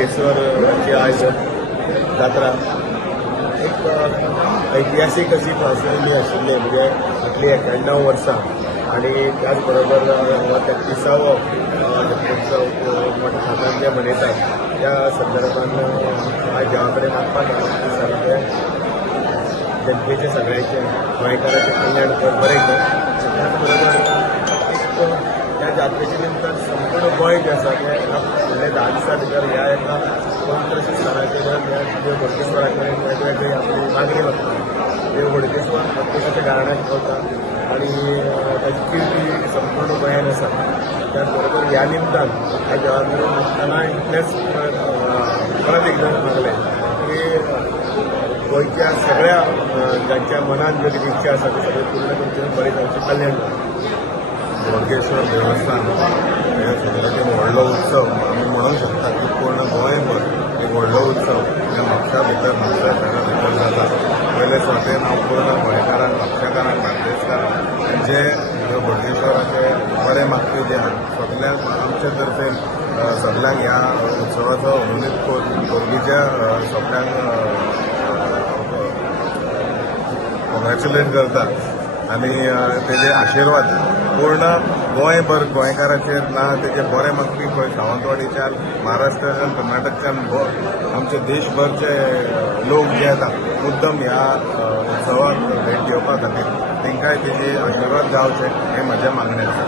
बोडगेश्वरची आज जात्रा एक ऐतिहासीक अशी प्रसंगी आशिल्ली म्हणजे फाटली 91 वर्सां आणि त्याच बरोबर 33वो जन्मोत्सव मोठ्या थाटान जे मनयतात त्या संदर्भान आज देवा कडेन मागपाक की सारके जनतेचे सगळ्यांचे गोंयकारांचे कल्याण कर बरें कर त्याच बरोबर एक त्या जात्रेच्या निमतान संपूर्ण गोंय जे आसा ते फुडले 10 दिसां भितर ह्या एका पवित्र स्थानाचेर देव बोडगेश्वरा कडेन वेगवेगळी आपली मागणी मागता देव बोडगेश्वर प्रत्येकाच्या गाराण्यात पावता आणि ताची किर्ती संपूर्ण गोंयांत आसा त्याच बरोबर ह्या निमतान ह्या देवा कडेन मागतना इतलेंच परत एकदा मागलें की गोंयच्या सगळ्या जांच्या मनात ज्यो कितें इच्छा आसा त्यो सगळ्यो पूर्ण करचे बरें जावचें कल्याण जावचें बोडगेश्वर देवस्थान हे सगळ्यात व्हडलो उत्सव आमी म्हणूंक शकता की पूर्ण गोंयभर एक व्हडलो उत्सव हे म्हापशा भितर म्हापशा शहरा भितर जाता पयले स्वातेन हांव पूर्ण गोंयकारांक म्हापशेकारांक बार्देसकारांक जे बोडगेश्वराचे बरे मागपी जे आहात सगळ्यांक आमचे तर्फेन सगळ्यांक ह्या उत्सवाचो उमेद कोरबीच्या सगळ्यांक कॉंग्रॅच्युलेट करता आनी तेजे आशिर्वाद पूर्ण गोंयभर गोंयकाराचेर ना तेजे बरे मागपी खंय सावंतवाडीच्यान महाराष्ट्राच्यान कर्नाटकच्यान आमचे देशभरचे लोक जे येता मुद्दम ह्या उत्सवाक भेट दिवपा खातीर तांकांय तेजे आशिर्वाद जावचे हें म्हजें मागणें आसा.